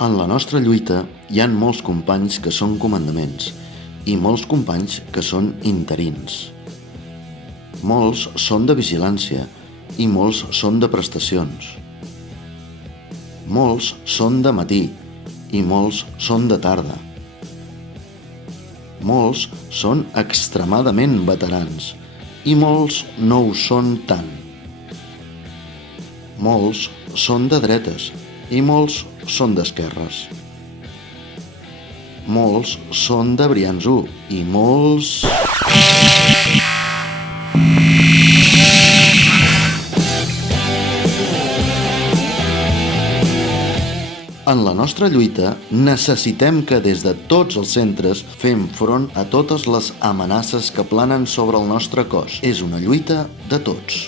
En la nostra lluita hi ha molts companys que són comandaments i molts companys que són interins. Molts són de vigilància i molts són de prestacions. Molts són de matí i molts són de tarda. Molts són extremadament veterans i molts no ho són tant. Molts són de dretes i molts són d'esquerres. Molts són de Brians 1 i molts... En la nostra lluita necessitem que des de tots els centres fem front a totes les amenaces que planen sobre el nostre cos. És una lluita de tots.